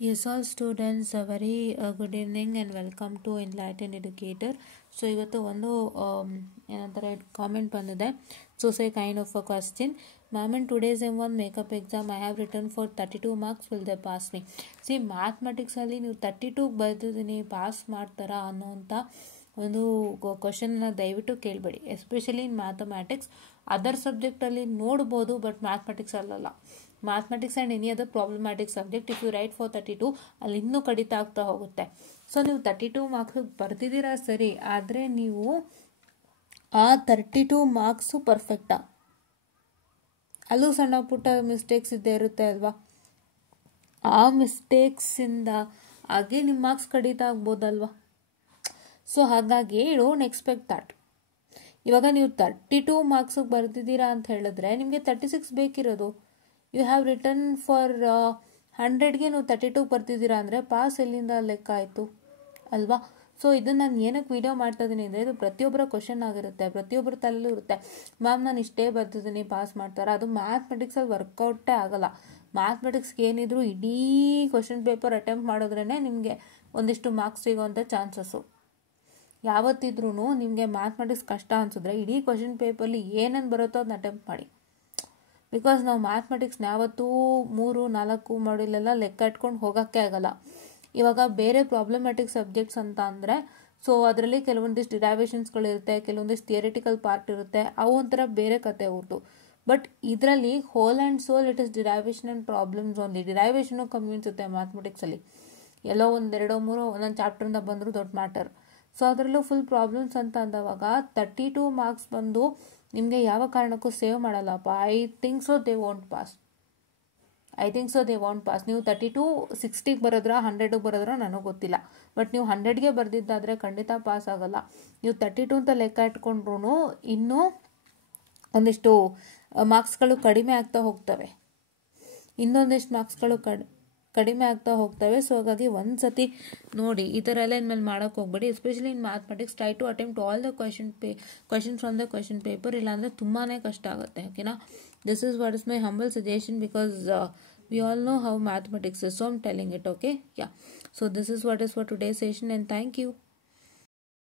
Yes, all students, a very good evening and welcome to Enlightened Educator. So, ಇವತ್ತು ಒಂದು ಏನಂತಾರೆ comment ಬಂದಿದೆ. So, say kind of a question. Ma'am, in today's M1 makeup exam, I have written for 32 marks. Will they pass me? See, mathematics ಅಲ್ಲಿ ನೀವು 32 ಬರೆದಿದ್ದೀನಿ pass ಮಾಡ್ತಾರಾ ಅನ್ನೋಂಥ ಒಂದು ಕ್ವಶನ್ನ ದಯವಿಟ್ಟು ಕೇಳಬೇಡಿ. ಎಸ್ಪೆಷಲಿ ಇನ್ ಮ್ಯಾಥಮೆಟಿಕ್ಸ್ ಅದರ್ ಸಬ್ಜೆಕ್ಟಲ್ಲಿ ನೋಡ್ಬೋದು, ಬಟ್ ಮ್ಯಾಥಮೆಟಿಕ್ಸ್ ಅಲ್ಲಲ್ಲ. Mathematics and any other problematic subject if you write for 32 ಅಲ್ಲಿ ಇನ್ನೂ ಕಡಿತ ಆಗ್ತಾ ಹೋಗುತ್ತೆ. ಸೊ ನೀವು 32 ಮಾರ್ಕ್ಸಿಗೆ ಬರ್ತಿದ್ದೀರಾ ಸರಿ, ಆದರೆ ನೀವು ಆ 32 ಮಾರ್ಕ್ಸು ಪರ್ಫೆಕ್ಟಾ? ಅಲ್ಲೂ ಸಣ್ಣ ಪುಟ್ಟ ಮಿಸ್ಟೇಕ್ಸ್ ಇದ್ದೇ ಇರುತ್ತೆ ಅಲ್ವಾ? ಆ ಮಿಸ್ಟೇಕ್ಸಿಂದ ಹಾಗೆ ನಿಮ್ಮ ಮಾರ್ಕ್ಸ್ ಕಡಿತ ಆಗ್ಬೋದಲ್ವಾ? ಸೊ ಹಾಗಾಗಿ ಡೋಂಟ್ ಎಕ್ಸ್ಪೆಕ್ಟ್ ದ್ಯಾಟ್. ಇವಾಗ ನೀವು 32 ಮಾರ್ಕ್ಸಿಗೆ ಬರ್ತಿದ್ದೀರಾ ಅಂತ ಹೇಳಿದ್ರೆ ನಿಮಗೆ 36 ಬೇಕಿರೋದು. ಯು ಹ್ಯಾವ್ ರಿಟರ್ನ್ ಫಾರ್ 100ಗೆ ನೀವು 32 ಬರ್ತಿದ್ದೀರಾ ಅಂದರೆ ಪಾಸ್ ಎಲ್ಲಿಂದ ಲೆಕ್ಕ ಆಯಿತು ಅಲ್ವಾ? ಸೊ ಇದನ್ನು ನಾನು ಏನಕ್ಕೆ ವಿಡಿಯೋ ಮಾಡ್ತಾ ಇದ್ದೀನಿ ಅಂದರೆ ಇದು ಪ್ರತಿಯೊಬ್ಬರ ಕ್ವಶನ್ ಆಗಿರುತ್ತೆ, ಪ್ರತಿಯೊಬ್ಬರ ತಲೆಯಲ್ಲೂ ಇರುತ್ತೆ. ಮ್ಯಾಮ್ ನಾನು ಇಷ್ಟೇ ಬರ್ತಿದ್ದೀನಿ ಪಾಸ್ ಮಾಡ್ತಾರೆ, ಅದು ಮ್ಯಾಥಮೆಟಿಕ್ಸಲ್ಲಿ ವರ್ಕೌಟೇ ಆಗಲ್ಲ. ಮ್ಯಾಥಮೆಟಿಕ್ಸ್ಗೆ ಏನಿದ್ರು ಇಡೀ ಕ್ವಶನ್ ಪೇಪರ್ ಅಟೆಂಪ್ಟ್ ಮಾಡಿದ್ರೇ ನಿಮಗೆ ಒಂದಿಷ್ಟು ಮಾರ್ಕ್ಸ್ ಸಿಗೋವಂಥ ಚಾನ್ಸಸ್ಸು. ಯಾವತ್ತಿದ್ರೂ ನಿಮಗೆ ಮ್ಯಾಥಮೆಟಿಕ್ಸ್ ಕಷ್ಟ ಅನಿಸಿದ್ರೆ ಇಡೀ ಕ್ವಶನ್ ಪೇಪರ್ಲಿ ಏನೇನು ಬರುತ್ತೋ ಅದನ್ನ ಅಟೆಂಪ್ಟ್ ಮಾಡಿ. ಬಿಕಾಸ್ ನಾವು ಮ್ಯಾಥಮೆಟಿಕ್ಸ್ನ ಯಾವತ್ತೂ 3-4 ಮಾಡ್ಯೂಲೆಲ್ಲ ಲೆಕ್ಕ ಇಟ್ಕೊಂಡು ಹೋಗೋಕ್ಕೆ ಆಗಲ್ಲ. ಇವಾಗ ಬೇರೆ ಪ್ರಾಬ್ಲಮ್ಯಾಟಿಕ್ ಸಬ್ಜೆಕ್ಟ್ಸ್ ಅಂತ ಅಂದರೆ ಸೊ ಅದರಲ್ಲಿ ಕೆಲವೊಂದಿಷ್ಟು ಡಿರೈವೇಷನ್ಸ್ಗಳಿರುತ್ತೆ, ಕೆಲವೊಂದಿಷ್ಟು ಥಿಯರಿಟಿಕಲ್ ಪಾರ್ಟ್ ಇರುತ್ತೆ, ಅವು ಒಂಥರ ಬೇರೆ ಕತೆ ಅವ್ರದ್ದು. ಬಟ್ ಇದರಲ್ಲಿ whole and soul it is derivation and problems only. Derivation ಕಮ್ಮಿ ಅನಿಸುತ್ತೆ ಮ್ಯಾಥಮೆಟಿಕ್ಸಲ್ಲಿ, ಎಲ್ಲೋ 1-2-3 ಒಂದೊಂದು ಚಾಪ್ಟರಿಂದ ಬಂದರೂ ದೊಡ್ಡ ಮ್ಯಾಟರ್. ಸೊ ಅದರಲ್ಲೂ ಫುಲ್ ಪ್ರಾಬ್ಲಮ್ಸ್ ಅಂತ ಅಂದವಾಗ 32 ಮಾರ್ಕ್ಸ್ ಬಂದು ನಿಮಗೆ ಯಾವ ಕಾರಣಕ್ಕೂ ಸೇವ್ ಮಾಡಲ್ಲಪ್ಪ. I think so they want pass. ನೀವು 32 60ಗೆ ಬರೋದ್ರ 100ಗೆ ಬರೋದ್ರ ನನಗೆ ಗೊತ್ತಿಲ್ಲ, ಬಟ್ ನೀವು 100ಗೆ ಬರೆದಿದ್ದಾದರೆ ಖಂಡಿತ ಪಾಸ್ ಆಗಲ್ಲ. ನೀವು 32 ಅಂತ ಲೆಕ್ಕ ಇಟ್ಕೊಂಡ್ರೂ ಇನ್ನೂ ಒಂದಿಷ್ಟು ಮಾರ್ಕ್ಸ್ಗಳು ಕಡಿಮೆ ಆಗ್ತಾ ಹೋಗ್ತವೆ, ಇನ್ನೊಂದಿಷ್ಟು ಮಾರ್ಕ್ಸ್ಗಳು ಕಡಿಮೆ ಆಗ್ತಾ ಹೋಗ್ತವೆ. ಸೊ ಹಾಗಾಗಿ ಒಂದು ಸತಿ ನೋಡಿ, ಈ ಥರ ಎಲ್ಲ ಇನ್ಮೇಲೆ ಮಾಡೋಕ್ಕೆ ಹೋಗ್ಬೇಡಿ. Especially in mathematics try to attempt all the questions from the question paper, ಇಲ್ಲಾಂದರೆ ತುಂಬಾ ಕಷ್ಟ ಆಗುತ್ತೆ. ಓಕೆನಾ? This is what is my humble suggestion because we all know how mathematics is, so I'm telling it. Okay, yeah, so this is what is for today's session and thank you.